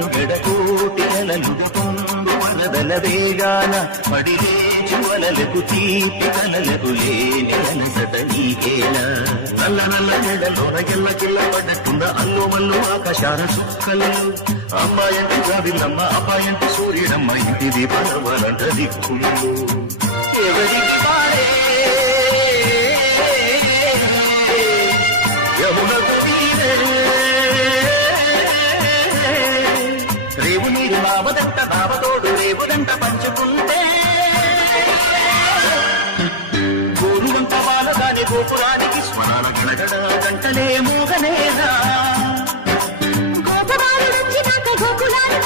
పెనుగడకోటి అలలుగ పొంగు వరదల వేగాన పడిలే జ్వలలకు తీపి కలలకు లేని అలసట నీకేలా నల్ల నల్ల నెడలోన ఎల్ల కిల్ల పడ్డట్టుంద అల్లు మల్లు ఆకాశాల చుక్కలు అమ్మాయంటి జాబిల్లమ్మ అబ్బాయంటి సూర్యుడమ్మ ఇంటిది పరవలంట దిక్కులు ఎవరికి పాడే యమునకు రేవు నీరు నావదంట నావతోడు రేవులంట పంచుకుంటే గోరువంట వాలదాని గోపురానికి స్మరణ గడగడ గంటలే మోగనేదా గోపబాలు నుంచి గోకులాలు